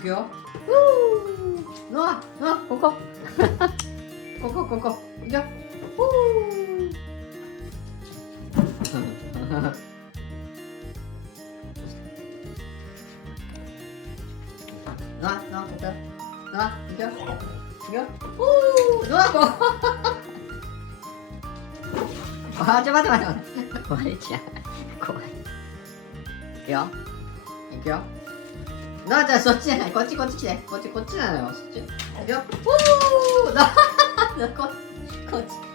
くよ。ノア、ここ。ここ。いくよ。ノア、ここよ。ノア、いくよ。いくよ。ノア、ここ。あ、待って。壊れちゃう。怖い。いくよ。いくよ。ノアちゃん、そっちじゃない。こっち来て。こっちなのよ。そっち。いくよ。こっち。